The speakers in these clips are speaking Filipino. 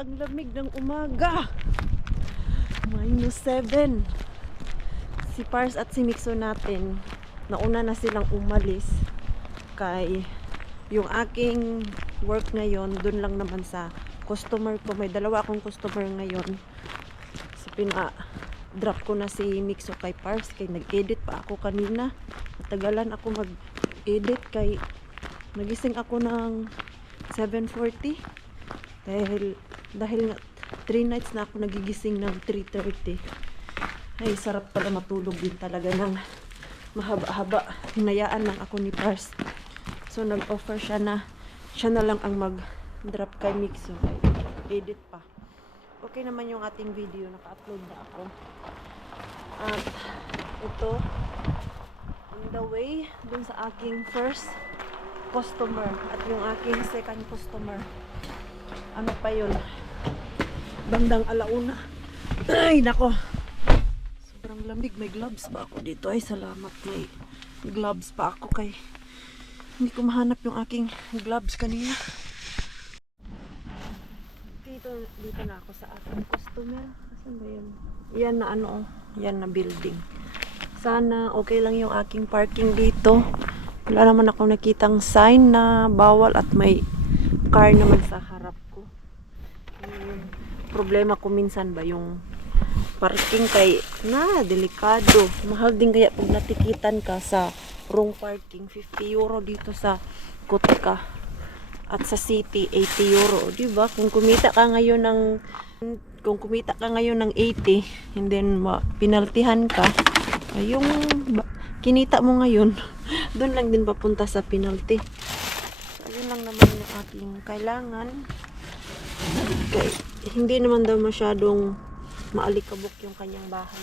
ang lamig ng umaga. -7. Si Pars at si Mixo natin, nauna na silang umalis. Kay yung aking work ngayon, dun lang naman sa customer ko. May dalawa akong customer ngayon. So drop ko na si Mixo kay Pars. Kay nag-edit pa ako kanina. Natagalan ako mag-edit kay nagising ako ng 7:40. Dahil 3 nights na ako nagigising ng 3:30. Ay, sarap pala matulog din talaga ng mahaba-haba. Hinayaan lang ako ni Pars. So, nag-offer siya na lang ang mag-drop kay Mixo. Edit pa. Okay naman yung ating video. Naka-upload na ako. At ito, on the way dun sa aking first customer at yung aking second customer. Ano pa yun? Bandang alauna. Ay, nako. Sobrang lamig. May gloves pa ako dito. Ay, salamat. May gloves pa ako kay hindi ko mahanap yung aking gloves kanina. Dito na ako sa aking customer. Asan ba yun? Yan na ano. Yan na building. Sana okay lang yung aking parking dito. Wala naman ako nakitang sign na bawal at may car naman sa harap ko. Problema ko minsan ba yung parking kay delikado. Mahal din kaya pag natikitan ka sa wrong parking. 50 euro dito sa Kutika at sa city 80 euro, di ba? Kung kumita ka ngayon ng 80 and then pinaltihan ka, ay yung kinita mo ngayon doon lang din papunta sa penalty. So, yun lang naman yung ating kailangan. Okay. Hindi naman daw masyadong maalikabok yung kanyang bahay.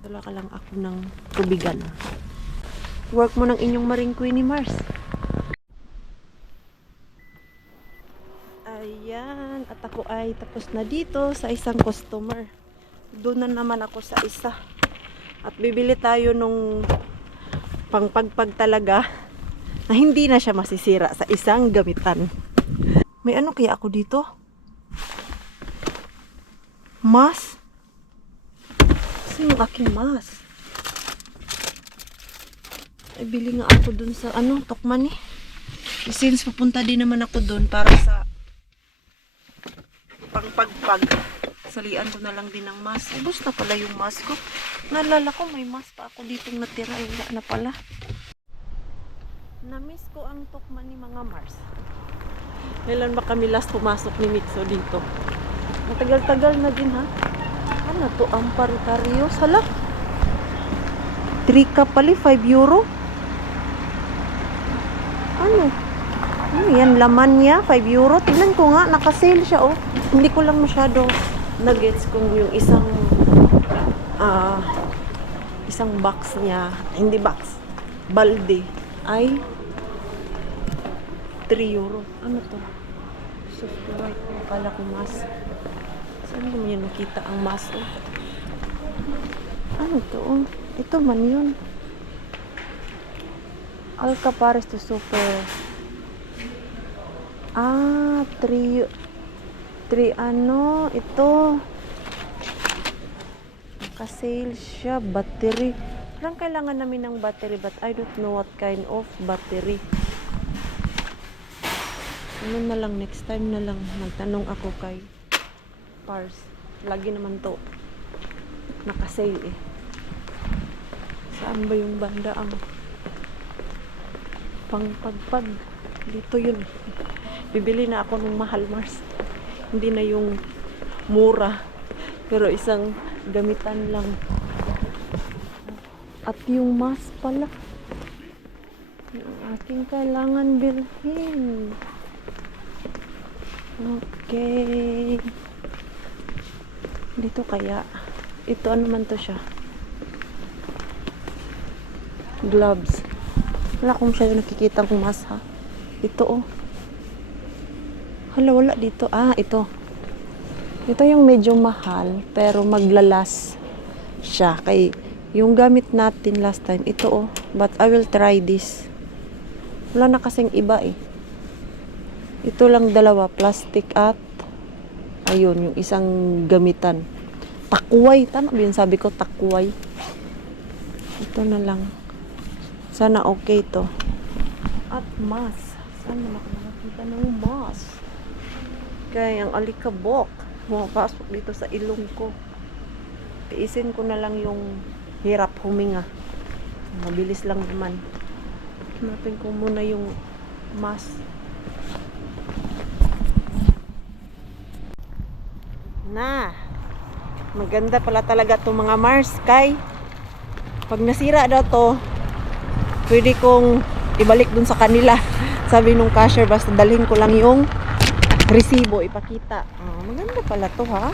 Dala ka lang ako ng tubigan. Work mo ng inyong Maring Queenie Mars. Ayan. At ako ay tapos na dito sa isang customer. Doon na naman ako sa isa. At bibili tayo nung pangpagpag talaga na hindi na siya masisira sa isang gamitan. May ano kaya ako dito? Mas? Saan yung aking mas? Ay, bili nga ako dun sa Tokman eh. Since pupunta din naman ako dun para sa pangpagpag. Salian ko na lang din ng mas. Ubus na pala yung mas ko. Naalala ko may mas pa ako ditong natira. Wala na pala. Namiss ko ang Tokman ni mga Mars. Kailan ba kami last pumasok ni Mixo dito? Matagal-tagal na din ha. Ano to? Amparitaryo? Hala? 3 ka pali? 5 euro? Ano? Ano yan? Laman niya? 5 euro? Tingnan ko nga. Nakasale siya oh. Hindi ko lang masyado na-gets kung yung isang box niya. Hindi box. Balde. Ay 3 euro. Ano to? Soft white. Akala ko mas. Saan mo yan nakita ang mas? Ano to? Ito man yun. Alcapares to super. 3 ano? Ito. Nakasale siya. Battery. Parang kailangan namin ng battery but I don't know what kind of battery. Ano na lang, next time na lang magtanong ako kay Pars. Lagi naman to nakasale eh. Saan ba yung banda ang pangpagpag? Dito yun. Bibili na ako ng mahal, Mars. Hindi na yung mura. Pero isang gamitan lang. At yung mask pala. Yung aking kailangan bilhin. Okay. Dito kaya. Ito ano man to siya. Gloves. Wala akong siya nakikita kung mas ha. Ito oh. Hala, wala dito. Ito. Ito yung medyo mahal. Pero maglalas siya. Kay yung gamit natin last time. Ito oh. But I will try this. Wala na kasing iba eh. Ito lang dalawa. Plastic at Ayun, yung isang gamitan. Takway. Tama ba yun? Sabi ko, takway. Ito na lang. Sana okay to. At mas. Sana makakita ng mas. Kaya ang alikabok. Pumapasok dito sa ilong ko. Tiisin ko na lang yung hirap huminga. Mabilis lang naman. Hanapin ko muna yung mas. Na. Maganda pala talaga itong mga Mars. Kay pag nasira daw to, pwede kong ibalik dun sa kanila. Sabi nung cashier, basta dalhin ko lang yung resibo, ipakita. Maganda pala to, ha?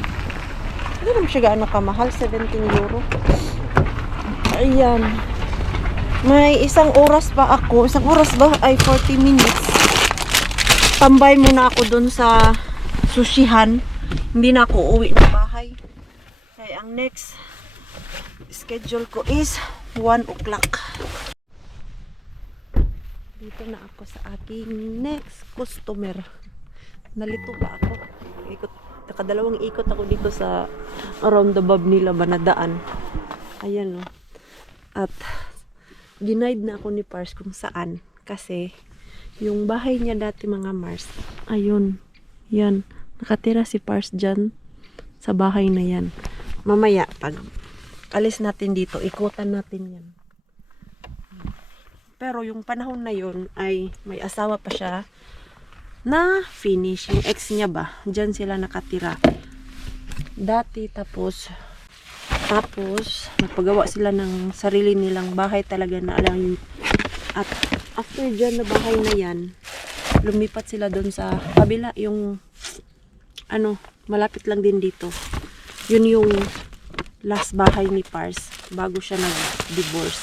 Hindi naman siya gaano kamahal, 17 euro. Ayan. May isang oras pa ako. Isang oras ba? Ay, 40 minutes. Tambay muna ako dun sa sushihan. Hindi na ako uwi ng bahay. Kaya ang next schedule ko is 1 o'clock. Dito na ako sa aking next customer. Nalito ba ako? Nakadalawang ikot ako dito sa around the bob nila ba na daan. Ayan, no. At ginaid na ako ni Pars kung saan. Kasi yung bahay niya dati mga Mars. Ayun. Yan. Nakatira si Pars dyan sa bahay na yan. Mamaya, pag alis natin dito, ikutan natin yan. Pero yung panahon na yun ay may asawa pa siya na finish. Yung ex niya ba? Diyan sila nakatira. Dati tapos nagpagawa sila ng sarili nilang bahay talaga na alam. At after dyan na bahay na yan, lumipat sila doon sa kabila. Yung malapit lang din dito. Yun yung last bahay ni Pars bago siya nag-divorce.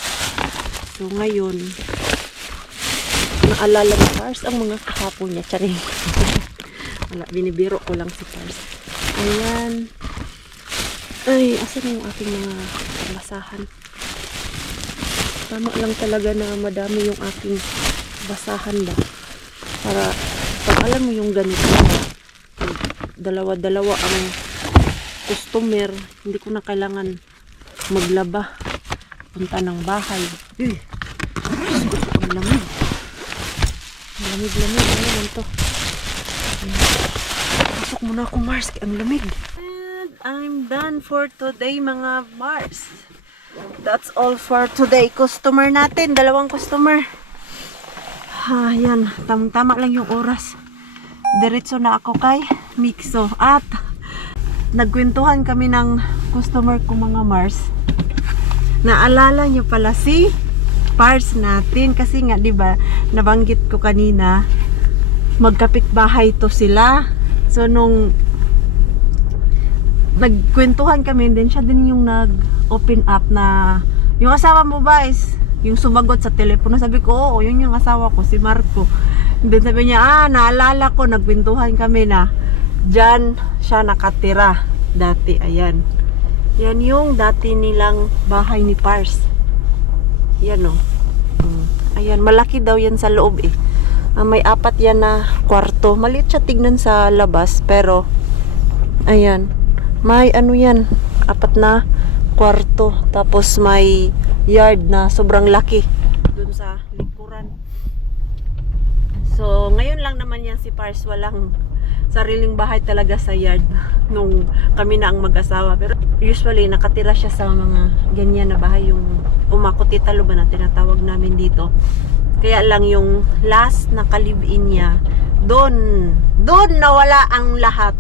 So ngayon, naalala ni Pars ang mga kahapon niya. Charing. Wala, binibiro ko lang si Pars. Ayan. Ay, asan yung aking mga basahan? Tama lang talaga na madami yung aking basahan ba. Para, pag alam mo yung ganito, dalawa-dalawa ang customer, hindi ko na kailangan maglaba. Punta ng bahay. Ang lamig. Lamig. Ano naman to? Pasok muna ako, Mars. Ang lamig. And I'm done for today, mga Mars. That's all for today. Customer natin. 2 customer. Yan. Tama lang yung oras. Diretso na ako kay Mixo. At nagkwentuhan kami ng customer ko, mga Mars. Naalala nyo pala si Pars natin kasi nga 'di ba nabanggit ko kanina magkapitbahay to sila. So nung nagkwentuhan kami din siya din yung nag-open up na yung asawa mo ba is yung sumagot sa telepono. Sabi ko, oo, yun yung asawa ko, si Marco. Then sabi niya, naalala ko, nagkwentuhan kami na dyan siya nakatira dati. Ayan. Yan yung dati nilang bahay ni Pars. Yan o. Ayan, malaki daw yan sa loob eh. May 4 yan na kwarto. Maliit siya tignan sa labas. Pero, ayan. May yan, 4 na kwarto. Tapos may yard na sobrang laki. Dun sa likuran. So, ngayon lang naman yan si Pars. Walang sariling bahay talaga sa yard nung kami na ang mag-asawa. Pero usually nakatira siya sa mga ganyan na bahay, yung umakotitalo ba na tinatawag namin dito. Kaya lang yung last na kalib-in niya, doon nawala ang lahat.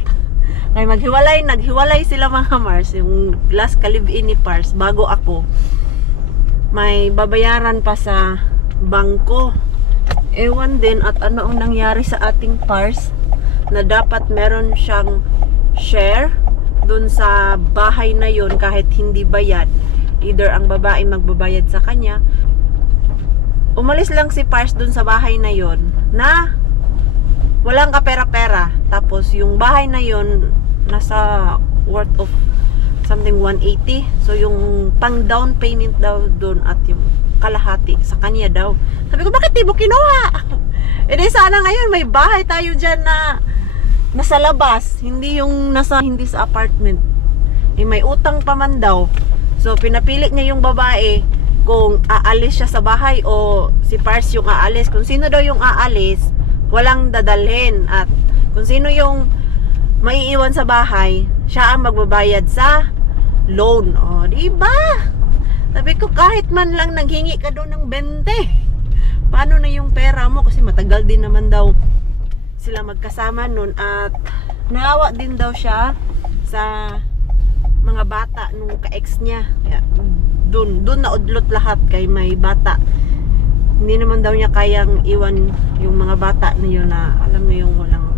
Kaya naghiwalay sila, mga Mars. Yung last kalib-in ni Pars bago ako, may babayaran pa sa bangko. Ewan din at ano ang nangyari sa ating Pars na dapat meron siyang share dun sa bahay na yon kahit hindi bayad. Either ang babae magbabayad sa kanya. Umalis lang si Pars dun sa bahay na yon na walang kapera-pera. Tapos yung bahay na yon nasa worth of something 180. So yung pang down payment daw dun at yung kalahati sa kanya daw. Sabi ko, bakit di mo kinuha? E di sana ngayon may bahay tayo dyan na nasa labas, hindi yung hindi sa apartment. Eh, may utang pa man daw. So, pinapilit niya yung babae kung aalis siya sa bahay o si Pars yung aalis. Kung sino daw yung aalis, walang dadalhin. At kung sino yung maiiwan sa bahay, siya ang magbabayad sa loan. O, diba? Sabi ko, kahit man lang naghingi ka doon ng 20, paano na yung pera mo? Kasi matagal din naman daw sila magkasama nun. At naawa din daw siya sa mga bata nung ka-ex niya. Kaya, doon naudlot lahat kay may bata. Hindi naman daw niya kayang iwan yung mga bata na yun na alam mo yung walang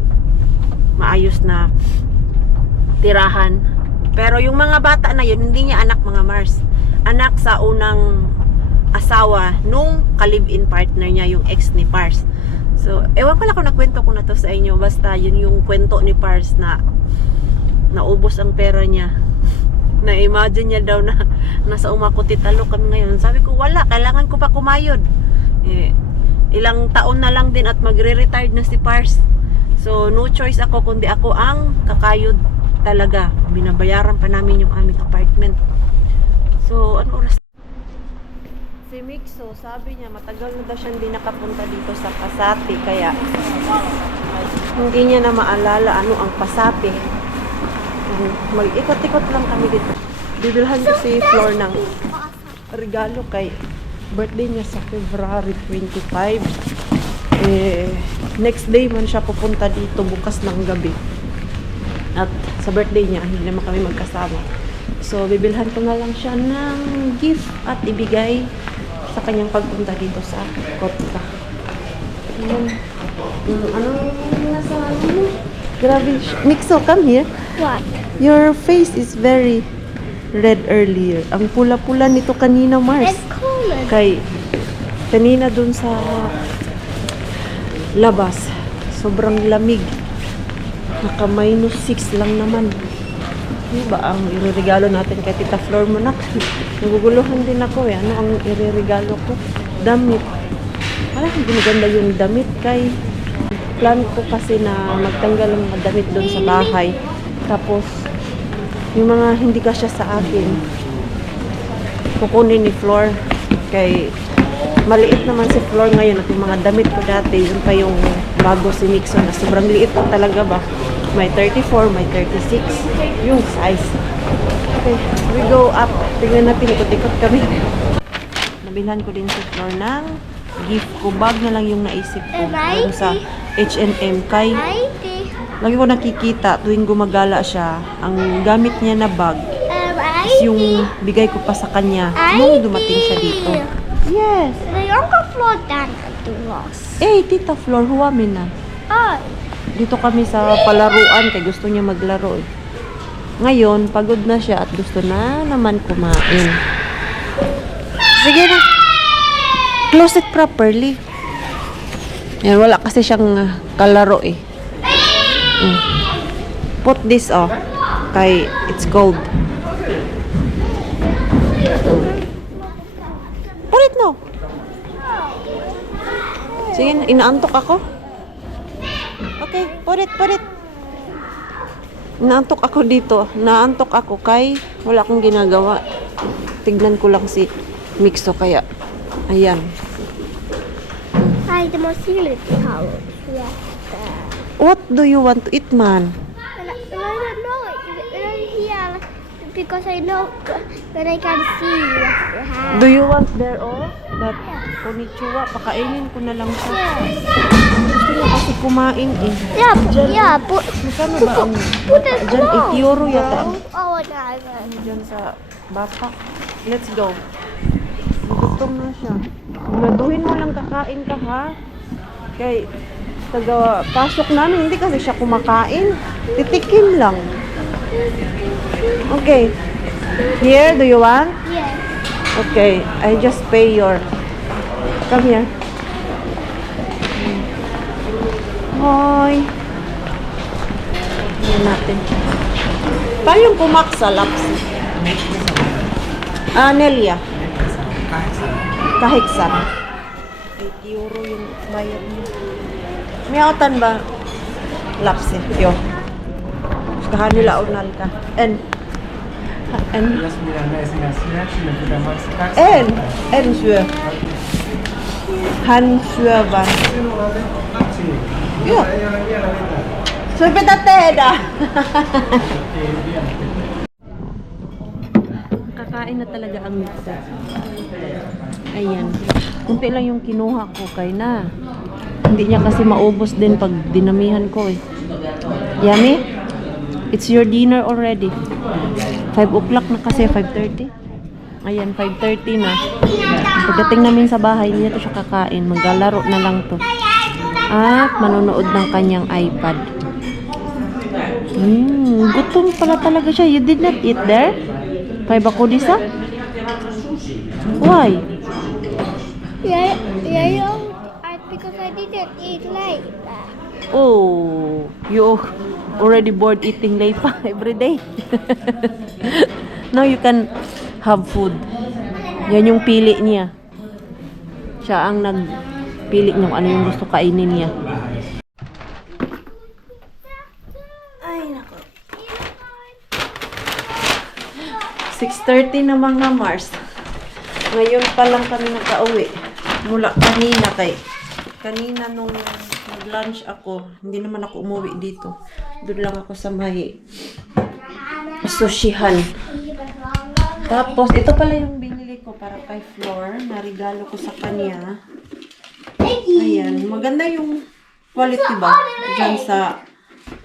maayos na tirahan. Pero yung mga bata na yun, hindi niya anak, mga Mars. Anak sa unang asawa nung ka-live-in partner niya, yung ex ni Pars. So, ewan ko lang kung nakwento ko na to sa inyo. Basta yun yung kwento ni Pars na naubos ang pera niya. Na-imagine niya daw na nasa Umakutitalo kami ngayon. Sabi ko, wala, kailangan ko pa kumayod. Ilang taon na lang din at magre-retired na si Pars. So, no choice ako kundi ako ang kakayod talaga. Binabayaran pa namin yung aming apartment. So, ano oras? Si Mixo, sabi niya, matagal na daw siya hindi nakapunta dito sa Pasati. Kaya, hindi niya na maalala ano ang Pasati. Mag-ikot-ikot lang kami dito. Bibilhan ko si Flor ng regalo kay birthday niya sa February 25. Next day man siya pupunta dito bukas ng gabi. At sa birthday niya, hindi naman kami magkasama. So, bibilhan ko na lang siya ng gift at ibigay sa kanyang pagpunta dito sa Kotka. Ayan. Anong nasa ano? Grabe. Mixo, come here. What? Your face is very red earlier. Ang pula-pula nito kanina, Mars. It's cold. Kay kanina dun sa labas, sobrang lamig. Naka -6 lang naman. Diba ang ireregalo natin kay Tita Flor mo, nak? Naguguluhan din ako eh. Ano ang ireregalo ko? Damit. Wala, ginaganda yung damit kay plan ko kasi na magtanggal ng mga damit doon sa bahay. Tapos, yung mga hindi kasya sa akin, kukunin ni Flor. Kay maliit naman si Flor ngayon at yung mga damit ko dati, yun pa yung bago si Nixon na sobrang liit pa talaga ba. May 34, may 36 yung size. Okay, we go up. Tingnan natin, ikot-ikot kami. Nabilhan ko din si Flor ng gift ko. Bag na lang yung naisip ko. Doon sa H&M. Kay lagi ko nakikita tuwing gumagala siya, ang gamit niya na bag is yung bigay ko pa sa kanya nung dumating siya dito. Yes. Tita Flor, huwamin na. Dito kami sa palaruan kay gusto niya maglaro eh. Ngayon, pagod na siya at gusto na naman kumain. Sige na. Close it properly. Yan, wala kasi siyang kalaro eh. Put this kay it's cold. Put it no. Sige, inaantok ako. Okay, put it. Naantok ako dito. Naantok ako kay wala akong ginagawa. Tignan ko lang si Mixo kaya. Ayan. Ay, the most silly house. What do you want to eat, man? I don't know. Here, because I know when I can see what you have. Do you want there that konnichiwa? Pakainin ko na lang siya. Yes. Gusto niya kasi kumain eh. Put Magkano ba ang put it dyan? 80 euro yata. Oh, no. Dyan sa bata. Let's go. Gutom na siya. Siguraduhin mo lang kakain ka ha. Kay pasok namin, hindi kasi siya kumakain. Titikim lang. Okay. Here, do you want? Yes. Okay, I just pay your... Come here. Hoy. Yan natin. Paano yung pumaksa, Lapsi? Nelia. Kahiksan. 80 euro yung bayad mo. May autan ba? lapse. Yo. Kahan nila unal ka. And Lass mir dann essen, das Herzchen, dann wird der Max Taxi. en für Han für was? Ja. So petateda. Kakain na talaga ang mixer. Ayan. Kunti lang yung kinuha ko kay na. Hindi niya kasi maubos din pag dinamihan ko eh. Yummy? It's your dinner already. 5 o'clock na kasi, 5:30. Ayan, 5:30 na. Pagdating namin sa bahay, hindi na to siya kakain. Maglalaro na lang to. At manonood ng kanyang iPad. Gutom pala talaga siya. You did not eat there? Kay Bakodisa? Why? Yeah, because I didn't eat like that. Oh, you already bored eating leipa every day. Now you can have food. Yan yung pili niya. Siya ang nagpili ng ano yung gusto kainin niya. Ay, nako. 6:30 na mga Mars. Ngayon pa lang kami nakauwi. Mula kanina nung nag-lunch ako, hindi naman ako umuwi dito. Doon lang ako sa may sushihan. Tapos, ito pala yung binili ko para kay Flor, na regalo ko sa kanya. Ayan, maganda yung quality ba? Diyan sa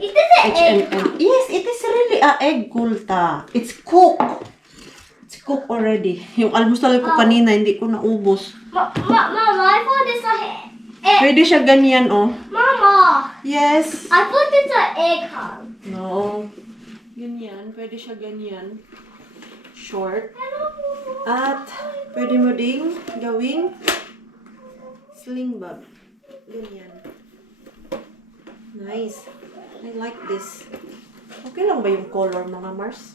H&M. Yes, it is really a egg kulta. It's cooked. It's cooked already. Yung almusal ko kanina, hindi ko naubos. Mama, I thought it's a egg. Pwede siya ganyan, oh. Mama, Yes. I thought it's an egg hunt. No. Ganyan. Pwede siya ganyan. Short. At pwede mo ding gawing sling bag. Ganyan. Nice. I like this. Okay lang ba yung color, mga Mars?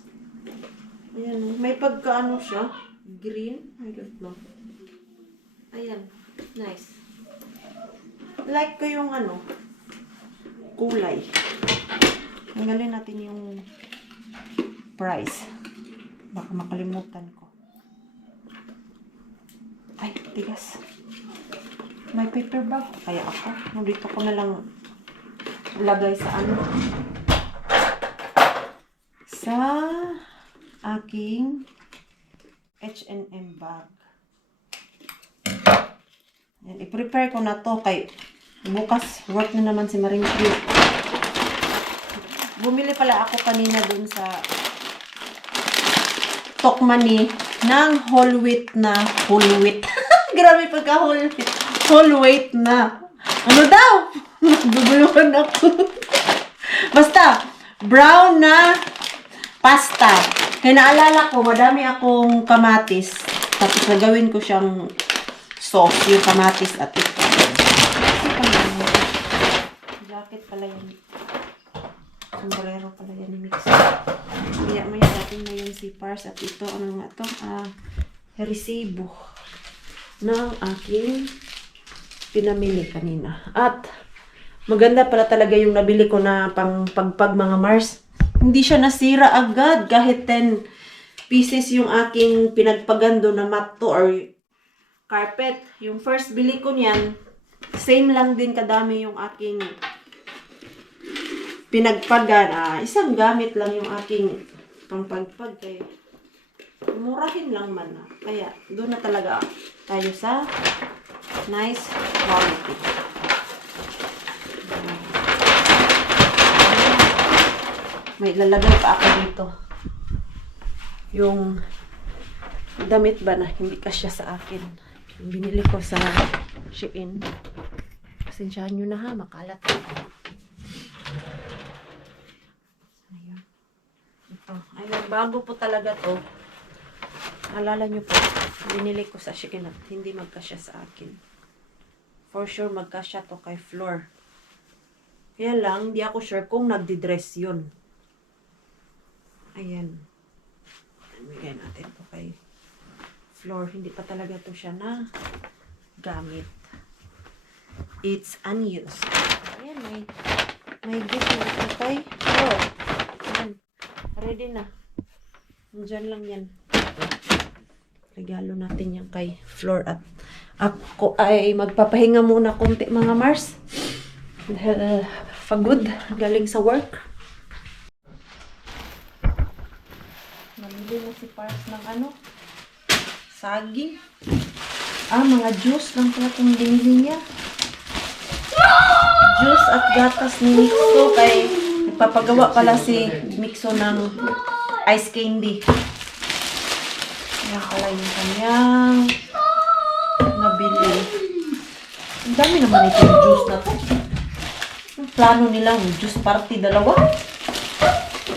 Ayan. May pagkaano siya. Green. I don't know. Ayan. Nice. Like ko yung ano, kulay. Tanggalin natin yung price. Baka makalimutan ko. Ay, tigas. May paper bag. Kaya ako. Dito ko na lang lagay sa ano. Sa aking H&M bag. Yan, i-prepare ko na to kay bukas work na naman si Maring Q. Bumili pala ako kanina dun sa Tokmani ng whole wheat na whole wheat. Grabe pagka whole wheat na. Ano daw? Naguguluhan ako. Basta, brown na pasta. Kaya naalala ko, madami akong kamatis. Tapos nagawin ko siyang sauce, yung kamatis at ito. Jacket pala yan. Sombrero pala yan ni Mix. Kaya may dating na yung sipars at ito, ano nga ito? Resibo ng aking pinamili kanina. At maganda pala talaga yung nabili ko na pang pagpag mga Mars. Hindi siya nasira agad kahit 10 pieces yung aking pinagpagando na matto or carpet. Yung first bili ko niyan, same lang din kadami yung aking pinagpagan. Isang gamit lang yung aking pangpagpag. Kaya murahin lang man. Kaya doon na talaga tayo sa nice quality. May lalagay pa ako dito. Yung damit ba na hindi kasya sa akin. Yung binili ko sa Shein. Pasensyahan nyo na ha, makalat. Ayun. Ito. Ayun, bago po talaga to. Alala nyo po, binili ko sa Shein at hindi magkasya sa akin. For sure, magkasya to kay Flor. Kaya lang, hindi ako sure kung nagdi-dress yun. Ayan. Bigyan natin to kay Flor. Hindi pa talaga to siya na gamit. It's unused. Ayan, may May gift na ito kay Flor. Ayan. Ready na. Diyan lang yan. Regalo natin yan kay Flor. At ako ay magpapahinga muna konti mga Mars. Dahil pagod. Galing sa work. Mamili na si Pars ng ano? Saging. Mga juice lang pala itong binili niya. Juice at gatas ni Mixo kay nagpapagawa pala si Mixo ng ice candy. Yan pala yung kanyang nabili. Ang dami naman ito yung juice na to. Yung plano nilang juice party 2.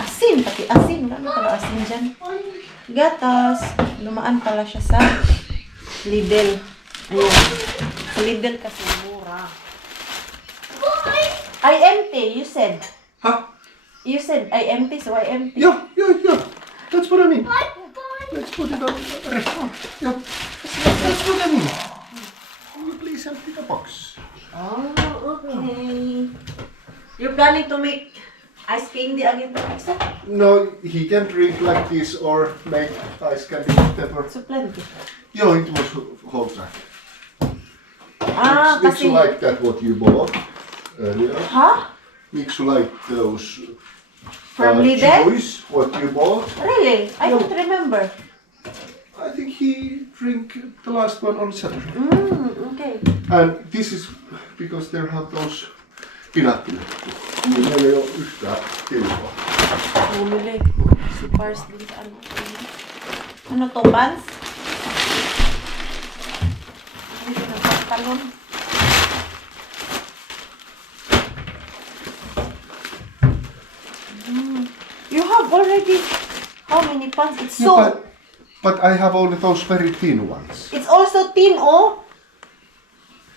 Asin, pati asin. Wala na pala asin dyan. Gatas. Lumaan pala siya sa Lidl. Ayan. Sa Lidl kasi mura. I empty, you said. Huh? You said I empty, so I empty. Yeah. That's what I mean. Let's put it on the restaurant. Yeah. That's what I mean. Can you please empty the box? Oh, okay. You're planning to make ice candy again to Mixo? No, he can drink like this or make ice candy with pepper. So plenty. Yeah, it was whole track. It's Kasi... like that what you bought earlier. Huh? It's like those From Lidl? juice what you bought. Really? I don't remember. I think he drink the last one on Saturday. Okay. And this is because they have those pinattille. Meillä ei ole yhtään tilaa. Bumili. Si Pars din sa ano. Ano to, pants? Hindi na pantalon. You have already how many pants? It's so... Yeah, but I have only those very thin ones. It's also thin, oh.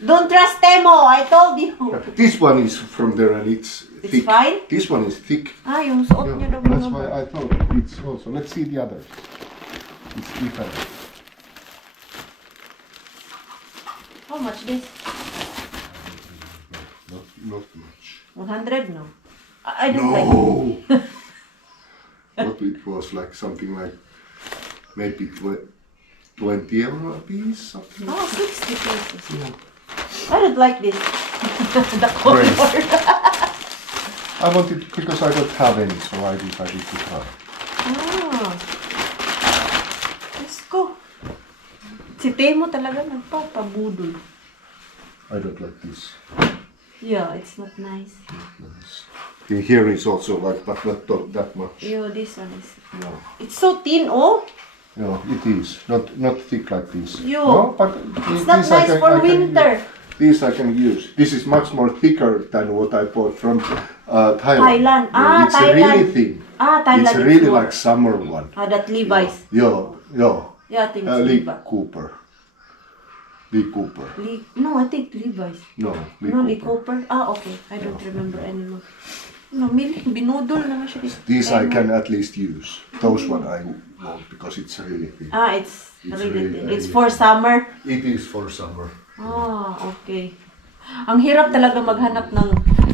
Don't trust Temo, I told you. This one is from there and it's It's thick. fine? This one is thick. Yung suot niyo daw That's mga why I thought it's also. Let's see the other. It's different. How much this? Not much. 100, no? I don't like it. No. What it was like something like maybe 20 euro a piece, something. Oh, 60 pieces. Yeah. I don't like this. The color. I wanted because I don't have any, so I decided to try. Let's go. Si Temo talaga nagpapabudol. I don't like this. Yeah, it's not nice. The here is also like, but not that much. Yo, this one is... No. It's so thin, oh. No, it is not thick like this. Yo. No, but It's not nice for winter. This I can use. This is much more thicker than what I bought from Thailand. Thailand. It's Thailand. really thin. Thailand. It's really like summer one. That Levi's. Yo. Yeah, I think it's Lee Levi's. Cooper. Lee Cooper. No, I think Levi's. No, Lee No, Cooper. Lee Cooper. Okay. I don't remember anymore. No, binudol naman siya. These I can at least use. Those one I won't because it's really thin. It's It's really really- thin. It's for summer. It is for summer. Okay. Ang hirap talaga maghanap ng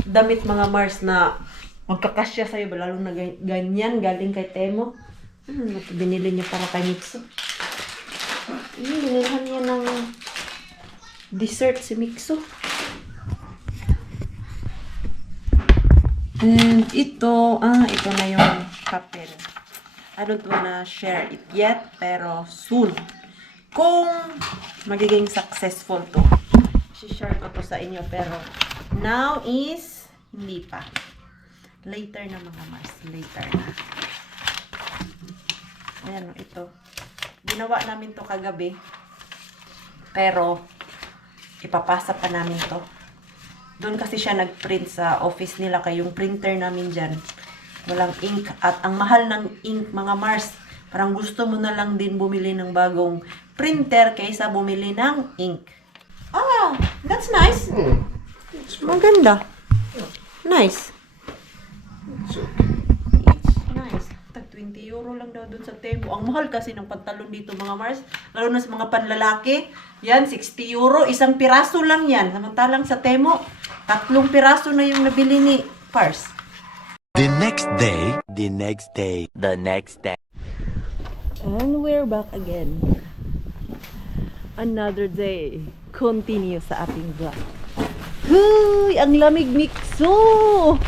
damit mga Mars na magkakasya sa'yo, lalo na ganyan, galing kay Temo. Binili niya para kay Mixo. Binilhan niya ng dessert si Mixo. And ito na yung papel. I don't wanna share it yet, pero soon. Kung magiging successful to, share ko to sa inyo, pero now is hindi pa. Later na mga Mars, later na. Ayan, ito. Ginawa namin to kagabi, pero ipapasa pa namin to. Doon kasi siya nag-print sa office nila, kaya yung printer namin dyan, walang ink. At ang mahal ng ink, mga Mars, parang gusto mo na lang din bumili ng bagong printer kaysa bumili ng ink. That's nice. Maganda. Nice. It's okay. It's nice. Tag 20 euro lang daw dun sa Temo. Ang mahal kasi ng pantalon dito mga Mars. Lalo na sa mga panlalaki. Yan, 60 euro. Isang piraso lang yan. Samantalang sa Temo, 3 piraso na yung nabili ni Pars. The next day, the next day, the next day. And we're back again. Another day. Continue sa ating vlog. Huy! Ang lamig, Mikso!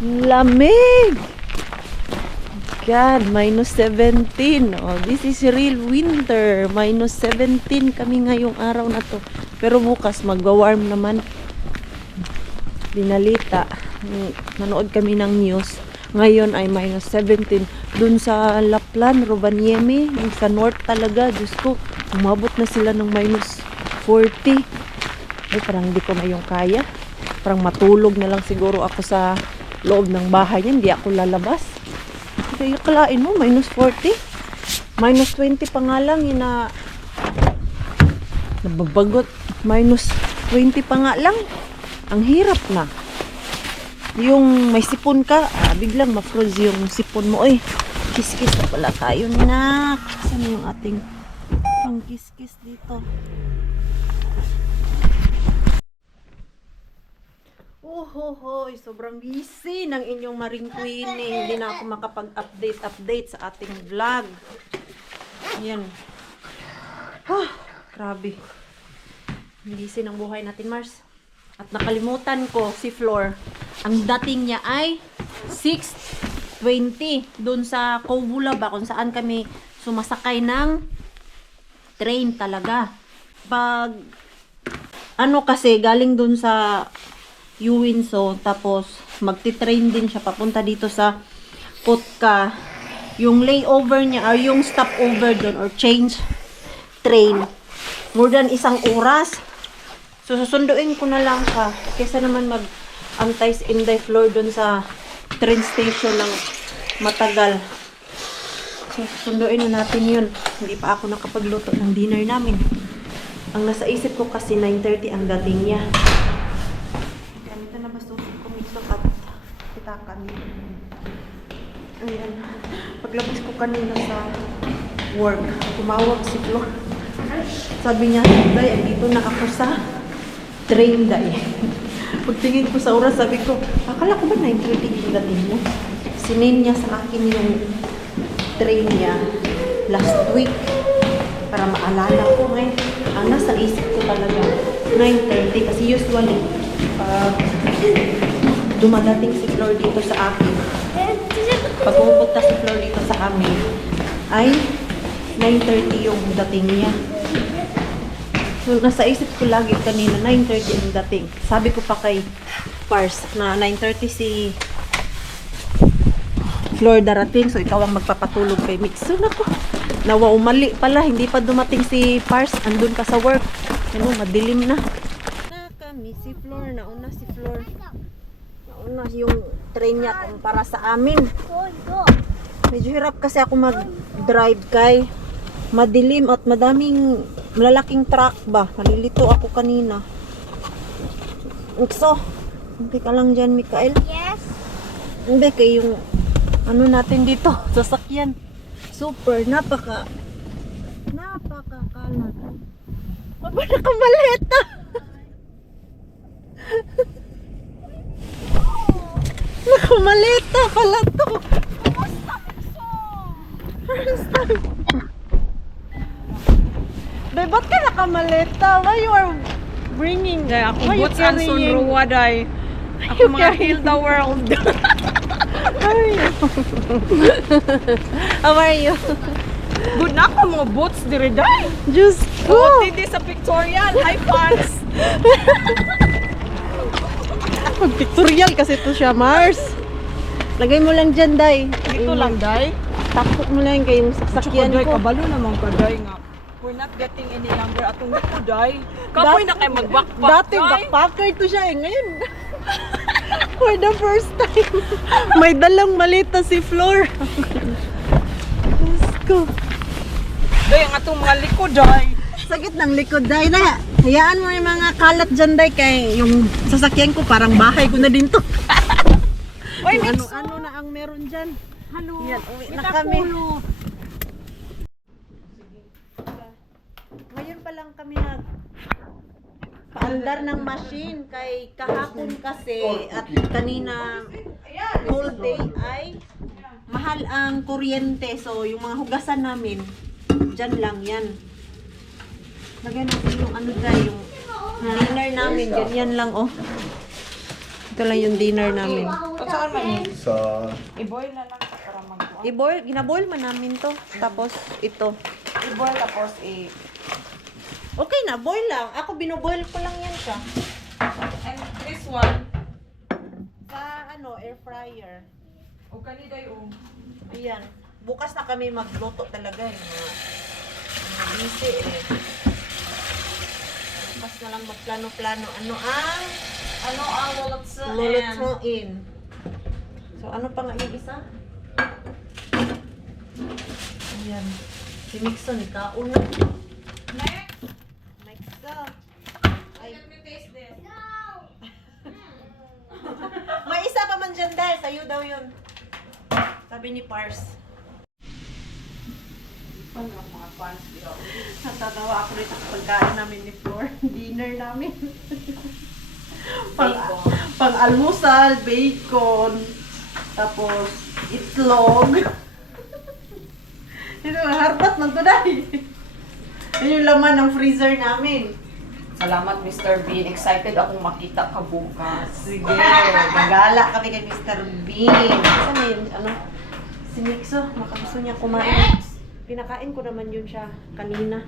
Lamig! God, minus 17. Oh, this is real winter. Minus 17 kami ngayong araw na to. Pero bukas, magwa-warm naman. Binalita. Nanood kami ng news. Ngayon ay minus 17. Dun sa Laplan, Rovaniemi, yung sa north talaga, Diyos ko, umabot na sila ng minus 40. Ay, parang hindi ko na yung kaya. Parang matulog na lang siguro ako sa loob ng bahay niya. Hindi ako lalabas. Kaya kalain mo, minus 40. Minus 20 pa nga lang, yun na nababagot. Minus 20 pa nga lang. Ang hirap na. Yung may sipon ka, biglang ma-froze yung sipon mo. Oy, kiss-kiss na pala tayo, nak. Saan yung ating pang kiss-kiss dito? Hoy, sobrang busy ng inyong Maring Queenie. Hindi na ako makapag-update sa ating vlog. Yan. Grabe. Busy ng buhay natin, Mars. At nakalimutan ko si Flor. Ang dating niya ay 6:20 doon sa Kovula ba kung saan kami sumasakay ng train talaga. Pag ano kasi galing doon sa Uwinso tapos magti-train din siya papunta dito sa Kotka. Yung layover niya or yung stopover doon or change train more than 1 oras. So, susunduin ko na lang siya. Kesa naman mag-antay si Inday Flor dun sa train station ng matagal. So, susunduin na natin yun. Hindi pa ako nakapagluto ng dinner namin. Ang nasa isip ko kasi 9:30 ang dating niya. Ganito na ba susunod ko minsan at kitakan. Ayan. Paglabas ko kanina sa work, tumawag si Flor. Sabi niya, Day, andito na ako sa train, Day. Pagtingin ko sa oras, sabi ko, akala ko ba 9:30 yung dating mo? Sinin niya sa akin yung train niya last week para maalala ko ngayon. Ang nasa isip ko talaga, 9:30 kasi usually dumadating si Flor dito sa akin. Pag pupunta si Flor dito sa amin, ay 9:30 yung dating niya. So, nasa isip ko lagi kanina, 9:30 ang dating. Sabi ko pa kay Pars na 9:30 si Flor darating. So, ikaw ang magpapatulog kay Mix. So, naku, nawa umali pala. Hindi pa dumating si Pars. Andun ka sa work. Ano, madilim na. Kami, si Flor. Nauna si Flor. Nauna yung train niya kumpara sa amin. Medyo hirap kasi ako mag-drive kay madilim at madaming malalaking truck ba. Nalilito ako kanina. So, hindi ka lang dyan, Mikael. Yes. Hindi, kay yung ano natin dito, sasakyan. Super, napakalat. Wag ba nakamaleta? Nakamaleta pala to. Day, ba't ka nakamaleta? Why you are bringing? Day, ako why you boots and carrying? sunruwa, day. Ako You mga carrying? heal the world. How are you? How are you? Good na ako mga boots diri, day. Just Oh, go! tindi sa pictorial. High pants. Pictorial kasi to siya, Mars. Lagay mo lang dyan, Day. Dito lang, day. Takot mo lang kayong sasakyan Day, ko. kabalo naman ka, day nga. We're not getting any younger atong nito, day. Kapoy na kayo mag-backpack, Dati day. backpacker to siya eh. Ngayon, for the first time, may dalang malita si Flor. Diyos ko. Day, ang atong mga likod, day. Sakit ng likod, Day. Na, hayaan mo yung mga kalat dyan, Day. Kay yung sasakyan ko, parang bahay ko na din to. Oy, Kung Mix. ano-ano na ang meron dyan. Hello. Yan, uwi na Mita kami. Kulo. Ngayon pa lang kami paandar ng machine kay kahapon kasi at kanina whole day ay mahal ang kuryente. So, yung mga hugasan namin, dyan lang yan. Lagyan natin yung ano dyan, yung dinner namin, ganyan lang oh. Ito lang yung dinner namin. Kung saan man yun? Sa I-boil na lang para mag-boil. I-boil, ginaboil man namin to. Tapos ito. I-boil tapos Okay na, boil lang. Ako binuboil ko lang yan siya. And this one, Sa ano, air fryer. o kanida yung Ayan. Bukas na kami magluto talaga eh. Mga busy eh. Bukas na lang magplano-plano. Ano ang lulutuin. So, ano pa nga yung isa? Ayan. Si Mixon, ikauna. Next! Mixon. Ay, Let me taste this. may isa pa man dyan dahil. Sa'yo daw yun. Sabi ni Pars. Ano ang mga fans dito? Natatawa ako rin sa pagkain namin ni Flor. Dinner namin. Pang-almusal, bacon, tapos itlog. Ito, harbat man to dahil. Yun yung laman ng freezer namin. Salamat, Mr. Bean. Excited akong makita ka bukas. Sige, magala kami kay Mr. Bean. Saan na yun? Ano? Si Mixo, makagusto niya kumain. Pinakain ko naman yun siya kanina.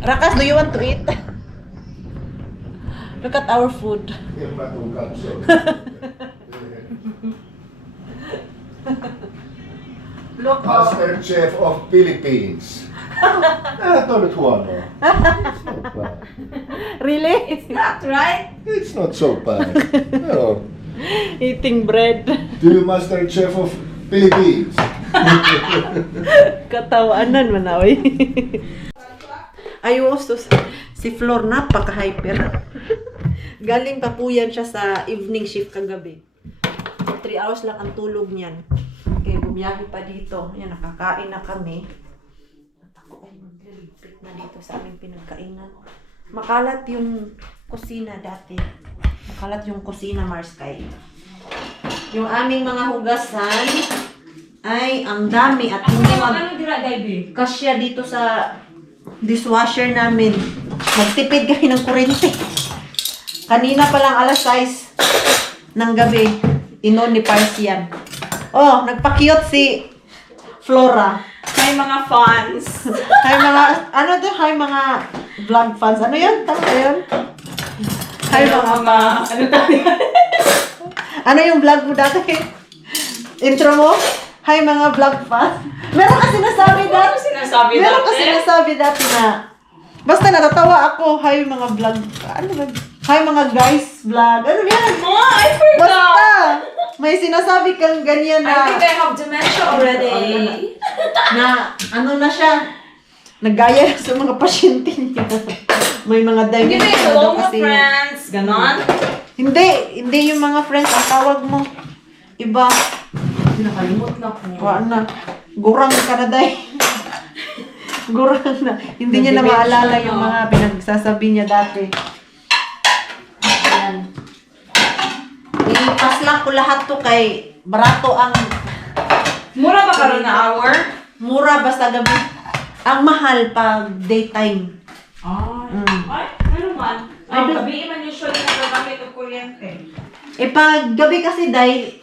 Rakas, do you want to eat? Look at our food. Look, Master Chef of Philippines. Ito nyt huono. really? It's not right. It's not so bad. No. Eating bread. Do you Master Chef of Philippines? Katawanan man na, oy. Ayos to si Flor napaka-hyper. Galing pa po yan siya sa evening shift kagabi. 3 hours lang ang tulog niyan. Kaya bumiyahe pa dito. Yan, nakakain na kami. At ako ay maglilipit na dito sa aming pinagkainan. Makalat yung kusina dati. Makalat yung kusina, Marskay. Yung aming mga hugasan ay ang dami at hindi kasya dito sa dishwasher namin. Magtipid kami ng kuryente. Kanina pa lang alas 6 ng gabi, inon ni Pars yan. Oh, nagpa-cute si Flora. May mga fans. Hi mga, ano to? Hi mga vlog fans. Ano yun? Tama ba yun? Hi mga, ano tayo? ano yung vlog mo dati? Intro mo? Hi mga vlog fans. Meron ka sinasabi dati. Sinasabi Meron ka natin. sinasabi dati na, basta natatawa ako, hi mga vlog, ano ba? Hi mga guys vlog. Ano yan? Oh, I forgot. Basta, may sinasabi kang ganyan I na, think I have dementia already. na ano na siya, naggaya sa mga pasyente niya. May mga Hindi ba diabetes yung na daw mga kasi. friends? Ganon? Hindi yung mga friends ang tawag mo. Iba. Nakalimot na ko. Wala na. Gurang ka na day. Gurang na. Hindi niya na maalala yung mga pinagsasabi niya dati. Ayan. I-pass lang ko lahat to kay barato ang Mura ba karon na hour? mura basta gabi. Ang mahal pag daytime. Ay, ano man? Ay, gabi man usually nagagamit ng kuryente. Eh pag gabi kasi dahil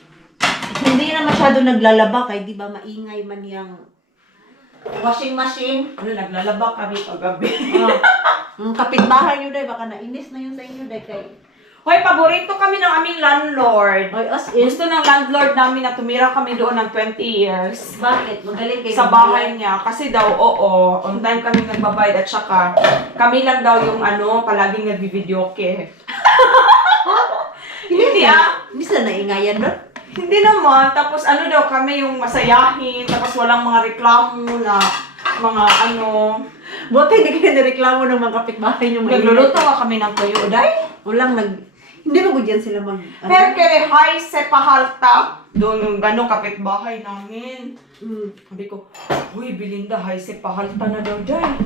hindi na masyado naglalaba kay di ba maingay man yung washing machine. Ano, naglalaba kami pag gabi. Ang kapitbahay nyo dahil baka nainis na yun sa inyo dahil kay Hoy, paborito kami ng aming landlord. Oy, as in, Gusto ng landlord namin na tumira kami doon ng 20 years. bakit? Magaling kayo Sa bahay niya. Kasi daw, oo, on time kami nagbabayad at saka kami lang daw yung palaging nagbi-videoke. Hindi Hindi sila naingayan doon? Hindi naman. Tapos daw kami yung masayahin. Tapos walang mga reklamo na mga Buti hindi kayo nireklamo ng mga kapitbahay nyo. Nagluluto nga kami ng tuyo, day. Walang Hindi ba dyan sila mag... Pero kere, hi, se pahalta. Doon yung gano'ng kapitbahay namin. Sabi ko, uy, Belinda, hi, se pahalta na daw dyan.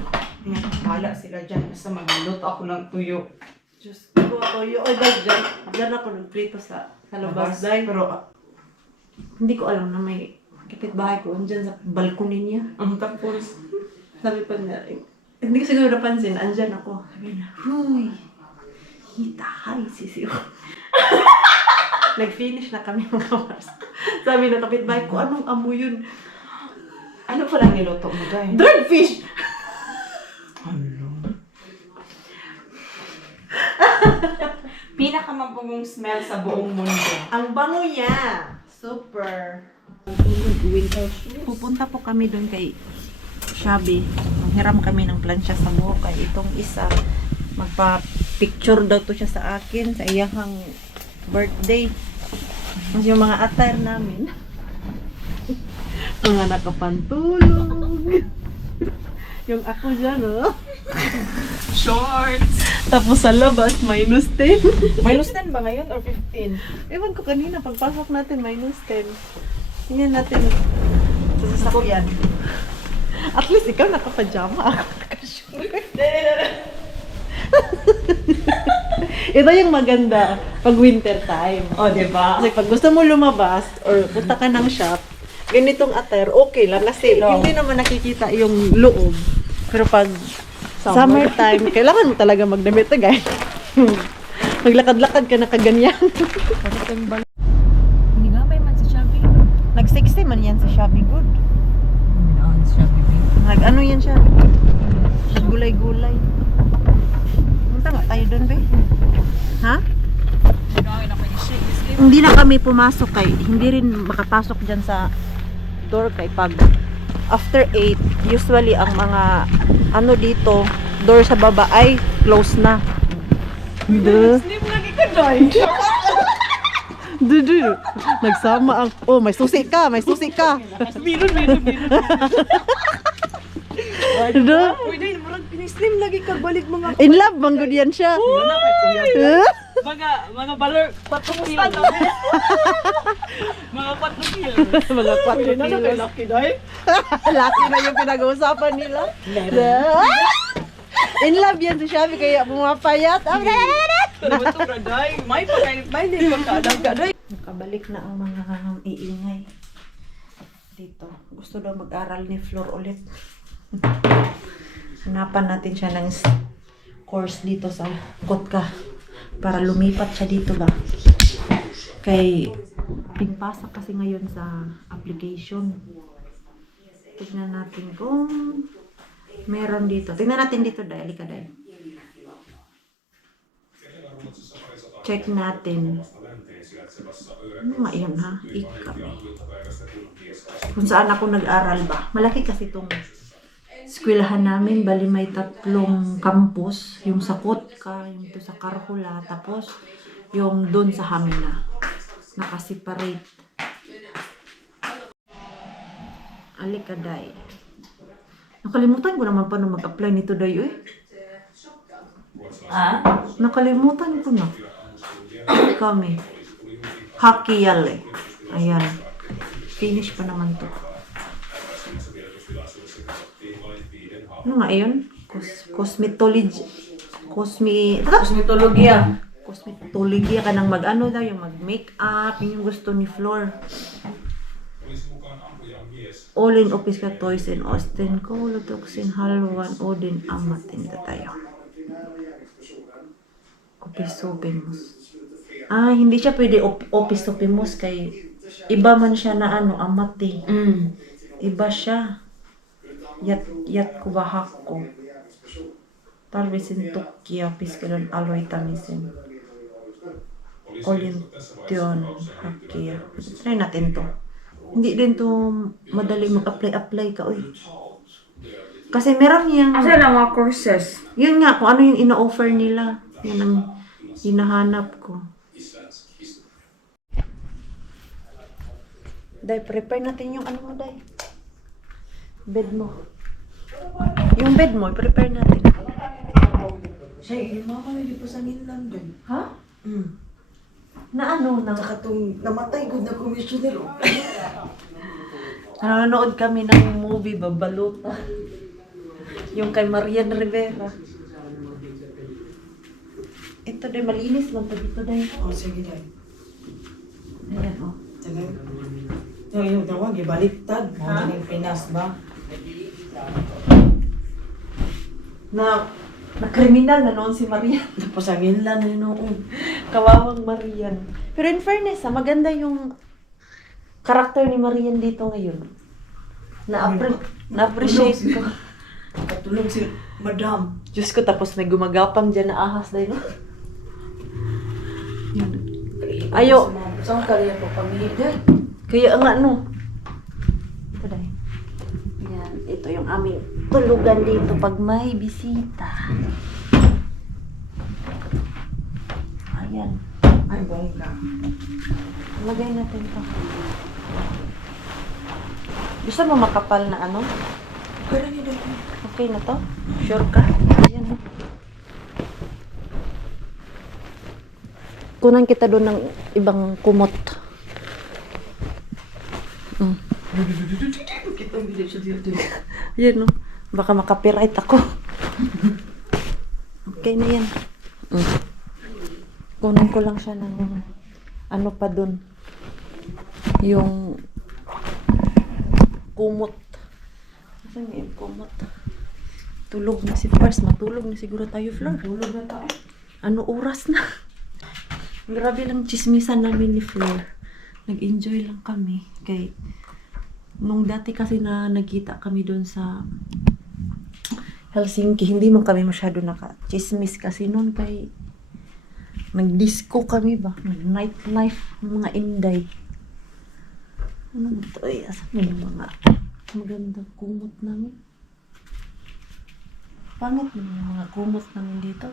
Hala sila dyan. Basta magluluto ako ng tuyo. Diyos ko, toyo. Ay, dyan. Dyan ako nagprito sa labas. Dahil, pero hindi ko alam na may kapitbahay ko dyan sa balkoni niya. Tapos, Sabi pa niya, hindi ko siguro napansin, andyan ako. Sabi niya, huy, hitahay, sisiyo. Nag-finish na kami mga Mars. Sabi na kapitbahay ko, anong amoy yun? ano palang niluto mo dahil? Dried fish! Pinakamabungong smell sa buong mundo. Ang bango niya! Super! Pupunta po kami doon kay Shabby. Manghiram kami ng plancha sa buhok. Kay itong isa, magpa-picture daw to siya sa akin sa iyahang birthday. Mas yung mga attire namin. Mga nakapantulog. Yung ako dyan, oh. Shorts! Tapos sa labas, -10. Minus 10 ba ngayon or 15? Ewan ko kanina, pagpasok natin, -10. Tingnan natin sa sasakyan. At least ikaw nakapajama. Ako nakashoot. Ito yung maganda pag winter time. O, diba? Kasi pag gusto mo lumabas or punta ka ng shop, ganitong attire, okay lang kasi hindi naman nakikita yung loob. Pero pag summertime, kailangan mo talaga magdamit na guys. Maglakad-lakad ka na kaganyan. Hindi nga may man sa Shopee. Nag-60 man yan sa Shopee Good. Minaan sa Shopee. Nag-ano yan siya? Gulay-gulay. Punta nga tayo doon, be. Ha? Minaan ako yung shake. Hindi na kami pumasok kay, hindi rin makapasok dyan sa door kay pag after 8, usually ang mga ano dito, door sa baba ay close na. Slim lagi ka, Joy! Dudu. Nagsama ang, oh, may susi ka, may susi ka. Meron. Dudu. Pwede, marag pinislim lagi ka, balik mga... In love, manggod yan siya. Mga baler, 4 kilo. Mga 4 kilo. Mga 4 kilos. Lucky, Joy? Laki na yung pinag-uusapan nila. In love yan si Shabby kaya pumapayat. May pagkain, may hindi pagkaadang ka, Joy. Nakabalik na ang mga iingay dito. Gusto daw mag-aral ni Flor ulit. Hanapan natin siya ng course dito sa Kotka para lumipat siya dito ba. Kay pagpasa kasi ngayon sa application. Tignan natin kung meron dito. Tignan natin dito, Day. Halika, Day. Check natin. Ano nga yun, ha? Ikami. Kung saan ako nag-aral ba. Malaki kasi itong eskwelahan namin. Bali may 3 campus. Yung sa Kotka, yung ito sa Karhula, tapos yung doon sa Hamina. Nakaseparate. Alikaday. Nakalimutan ko naman paano mag-apply nito, Day, eh. Nakalimutan ko na. Kami. Hakiyal, eh. Ayan. Finish pa naman to. Ano nga yun? Cosmetology. Cosmetologia. Cosmetology ka nang mag-ano daw, yung mag-makeup, yun yung gusto ni Flor. All in office ka toys in Austin, Kolotoxin, Halwan, Odin, Amatin ka tayo. Office Opimos. Hindi siya pwede office Opimos kay iba man siya na ano, amati. Iba siya. Yat kubahak ko. Talvisin Tokyo, Piskalon, Aloy Tamisin. Olintion, Hakia. Try natin to. Hindi din to madali mag-apply ka, oy. Kasi meron yung... Asa lang mga courses? Yun nga, kung ano yung ina-offer nila. Yun ang hinahanap ko. Day, prepare natin yung ano mo, Day. Bed mo. Yung bed mo, prepare natin. Siya, yung mama hindi pa sa Ninland doon. Ha? Na ano na? Saka itong namatay good na commissioner. Nanonood kami ng movie Babaluta. Yung kay Marian Rivera. Ito din malinis lang to dito din. Oh, sige dahil. Ayan oh. Sige. Yung tawag, ibaliktad. Mga ng Pinas ba? Na kriminal na noon si Marian. Tapos ang inlan na noon. Kawawang Marian. Pero in fairness, maganda yung karakter ni Marian dito ngayon. Na-appreciate ko. Katulong si Madam. Diyos ko, tapos may gumagapang dyan na ahas na yun. Yun. Ayo. Saan ka rin po pamilya? Kaya nga no. Ito dahil. Yan. Ito yung aming tulugan dito pag may bisita. Ayan. Ay, bongga. Lagay natin to. Gusto mo makapal na ano? Kaya lang yun. Okay na to? Sure ka? Ayan. Kunan kita doon ng ibang kumot. Kitang bilis siya dito. Ayan no. Baka makapiright ako. Okay na yan. Kunan ko lang siya ng ano pa doon. Yung kumot. Saan yung kumot? Tulog na si Pars. Matulog na siguro tayo, Flor. Tulog na tayo. Ano oras na? Grabe lang chismisan namin ni Flor. Nag-enjoy lang kami. Kay, nung dati kasi na nagkita kami doon sa Helsinki, hindi man kami masyado naka-chismis kasi noon kay nag-disco kami ba? Nightlife, mga inday. Ano ba ito? Ay, asan mo yung mga magandang kumot namin? Pangit naman yung mga kumot namin dito.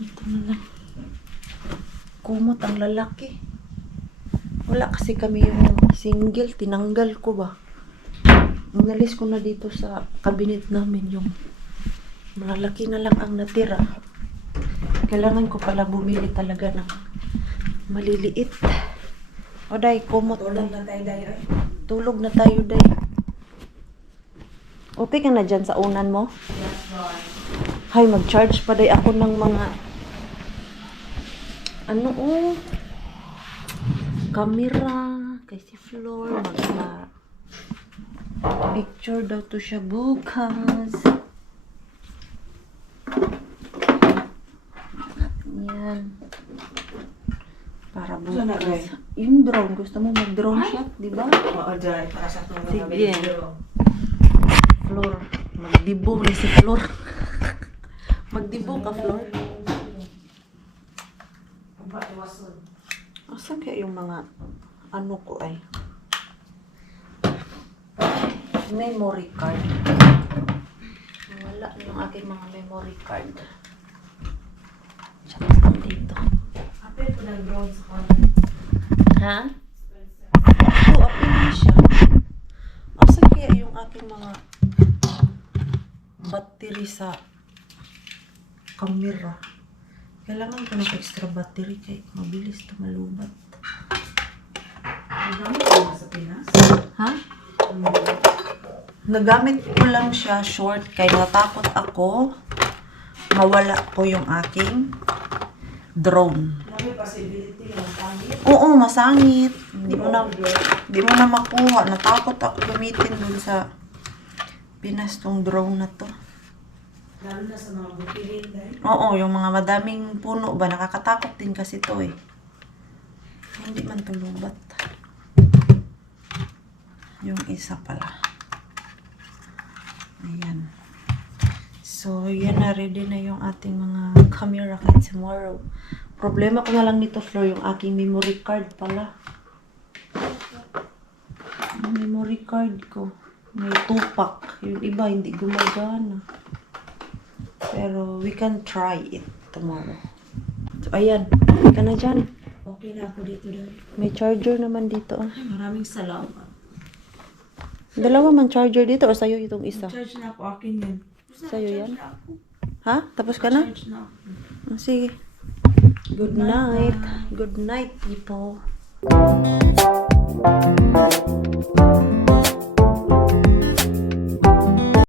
Ito na lang. Kumot ang lalaki. Wala kasi kami yung single. Tinanggal ko ba? Inalis ko na dito sa cabinet namin yung malalaki na lang ang natira. Kailangan ko pala bumili talaga ng maliliit. O day, kumot. Tulog na tayo dahil. Tulog na tayo day. Okay ka na dyan sa unan mo? Hay, mag-charge pa day ako ng mga ano camera kay si Flor. Picture daw to siya bukas. Yan. Para Saan na, Ray? bukas. Yung drone. Gusto mo mag-drone shot, di ba? Oo, dahil. Para sa itong mga Sige. video. Flor. Magdibo ni si Flor. Magdibo ka, Flor. Asan kaya yung mga ano ko ay? Memory card. Wala yung aking mga memory card. Tsaka dito. Apel ko ng drone sa kanya. Ha? Oo, apil na siya. Asan kaya yung aking mga battery sa camera? Kailangan ko ng extra battery kaya mabilis ito malubat. Ang dami ko sa Pinas. Ha? Nagamit ko lang siya short kaya natakot ako mawala ko yung aking drone. May possibility yung pangit. Oo, masangit. Di mo na makuha. Natakot ako gamitin dun sa Pinas tong drone na to. Lalo na sa mga butilin dahil. Oo, yung mga madaming puno ba, nakakatakot din kasi to eh. Hindi man to lubat. Yung isa pala. Ayan. So, yan na, ready na yung ating mga camera kay tomorrow. Problema ko na lang nito, Flor, yung aking memory card pala. Yung memory card ko. May 2-pack. Yung iba, hindi gumagana. Pero, we can try it tomorrow. So, ayan. Hindi ka na dyan. Okay na ako dito dahil. May charger naman dito. Ah. Ay, maraming salamat. Dalawa man charger dito o sa'yo itong isa? Charge na ako, akin yan. Sa'yo yan? Na ako. Ha? Tapos ka na? Charge na ako. Sige. Good night. Good night, people.